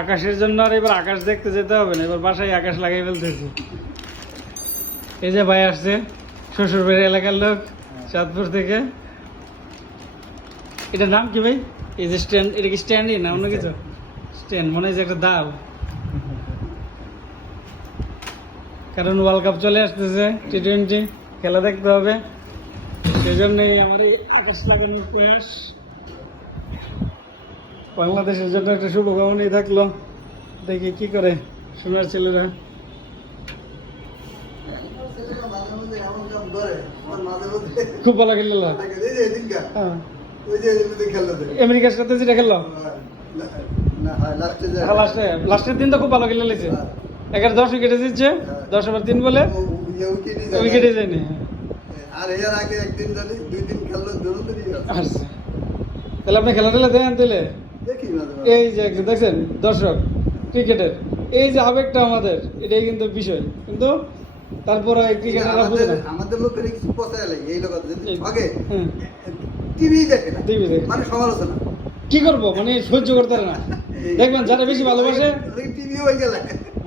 আকাশের জন্য আর এবার আকাশ দেখতে যেতে হবে না, এবার বাসায় আকাশ লাগাই ফেলতেছি। এই যে ভাই আসছে, শ্বশুর বাড়ির এলাকার লোক, চাঁদপুর থেকে। এটার নাম কি ভাই? এই যে স্ট্যান্ড, এটা কি স্ট্যান্ডই না অন্য কিছু? স্ট্যান্ড মনে হয় যে একটা দাও, কারণ ওয়ার্ল্ড কাপ চলে আসতেছে, T20 খেলা দেখতে হবে, সেই জন্যই আমার এই আকাশ লাগানোর প্রয়াস। বাংলাদেশের জন্য একটা শুভকামনাই থাকলো, দেখি কি করে সোনার ছেলেরা। খুব ভালো খেললো, হ্যাঁ আমেরিকার সাথে যেটা খেললো লাস্টের দিন তো খুব ভালো খেলে লেগেছে, 11-10 উইকেটে জিতছে, 10 ওভার 3 বলে উইকেটে যায়নি। তাহলে আপনি খেলা টেলা দেখেন, তাহলে এই যে দেখছেন দর্শক ক্রিকেটের এই যে আবেগটা আমাদের, এটাই কিন্তু বিষয়, কিন্তু তারপরে ক্রিকেটাররা বুঝে না। আমাদের লোকের কিছু পচায় লাগে, এই লোক আগে টিভি দেখে না, টিভি দেখে মানে সমালোচনা কি করবো, মানে সহ্য করতে পারে না। দেখবেন যারা বেশি ভালোবাসে, টিভি হয়ে গেলে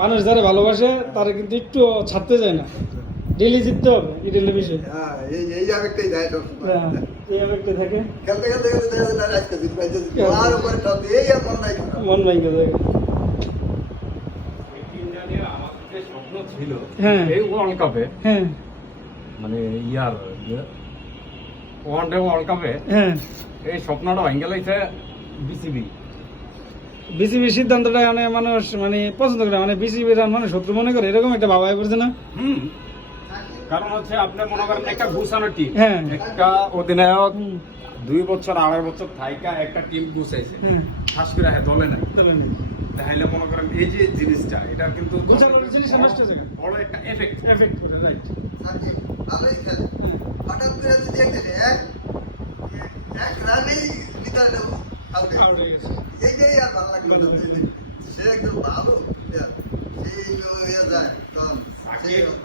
মানুষ যারা ভালোবাসে তারা কিন্তু একটু ছাড়তে যায় না, ডেইলি জিততে হবে, এটাই বিষয়। এই আবেগটাই যায় সব, এই আবেগটা থাকে, খেলতে খেলতে খেলতে আর উপরে সব এই আর মন নাই যায়। স্বপ্ন ছিল হ্যাঁ এই ওয়ার্ল্ড কাপে, হ্যাঁ মানে ইয়ার ওয়ার্ল্ড কাপে, হ্যাঁ এই স্বপ্নটা ভেঙে গেছে বিসিবির সিদ্ধান্তটা মানে মানুষ মানে পছন্দ করে, মানে বিসিবির মানে শত্রু মনে করে, এরকম একটা ভাবাই পড়ছে না। কারণ হচ্ছে আপনি মনে করেন একটা গুছানো টিম, হ্যাঁ একটা অধিনায়ক 2 বছর 2.5 বছর থাইকা একটা টিম গুছাইছে, খাস করে দলে নাই, তাহলে মনে করেন এই যে জিনিসটা, এটা কিন্তু বড় একটা এফেক্ট করে, রাইট? ভালোই খেলে, হঠাৎ করে যদি এক রানেই বিদায় দেবো আউট হয়ে গেছে, এইটাই আর ভালো লাগলো না। সে একদম ভালো প্লেয়ার, সেই হয়ে যায় তখন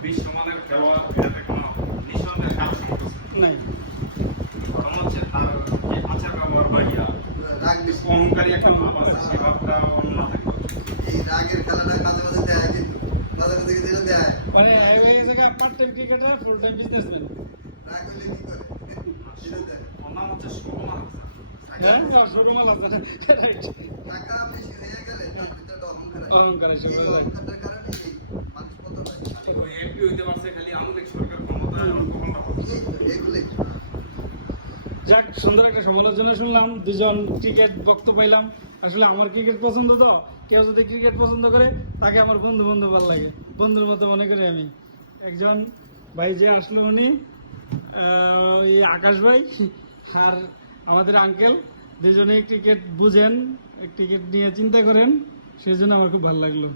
বিশ্বমানের খেলোয়াড়, এটাতে কোনো নিঃসন্দেহে কারো সমস্যা নাই। কারণ হচ্ছে তার এই আচার ব্যবহার বা রাগ বেশি, অহংকারী একটা ভাব আছে, সেই ভাবটা অন্য না থাকবে। এই রাগের খেলাটা মাঝে মাঝে দেয়, কিন্তু মাঝে মাঝে দিলে দেয়, মানে এই জায়গা part time cricketer, full time businessman. রাগ হলে কি করে সেটা দেয়। ওর নাম হচ্ছে সুকুমার হ্যাঁ সুকুমার আছে, রাইট? টাকা বেশি হয়ে গেলে তার ভিতরে অহংকার আসে, অহংকার আসে, এই অহংকারটার কারণে মানুষ কত হয় ওই এমপি হইতে পারছে খালি আওয়ামী সরকার ক্ষমতায় কখনো এগুলোই। যাক, সুন্দর একটা সমালোচনা শুনলাম, দুজন ক্রিকেট বক্তব্য পাইলাম। আসলে আমার ক্রিকেট পছন্দ, তো কেউ যদি ক্রিকেট পছন্দ করে তাকে আমার বন্ধু ভালো লাগে, বন্ধুর মতো মনে করি আমি। একজন ভাই যে আসলো, উনি ওই আকাশ ভাই, আর আমাদের আঙ্কেল, দুজনেই ক্রিকেট বুঝেন, ক্রিকেট নিয়ে চিন্তা করেন, সেই জন্য আমার খুব ভালো লাগলো।